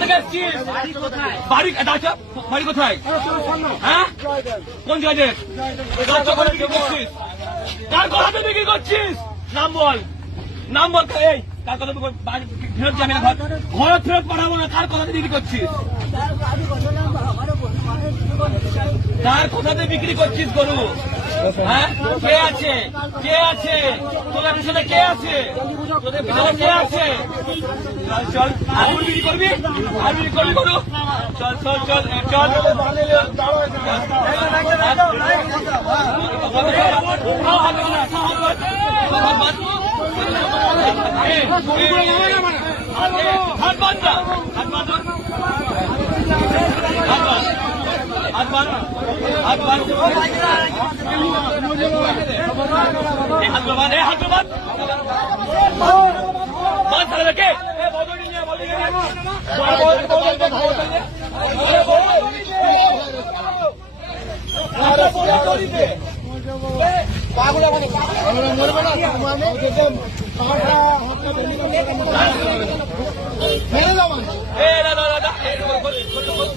থেকে এসছিস? কোথা বাড়ি কোথায়? হ্যাঁ? কোন জায়গায়? বিক্রি করছিস? নাম বল। নাম বল। এই, কার কথা ফেরত যাবে না ঘর ফেরত পাঠাবো না। কার কথাতে বিক্রি করছিস? কার কথাতে বিক্রি করছিস গরু? হ্যাঁ কে আছে কে আছে তোদের পিছনে কে আছে তোদের পিছনে কে আছে চল আর বিক্রি করবি আর বিক্রি করবি গরু চল চল চল চল হাত বাঁধ না হাত বাঁধ হাত বাঁধ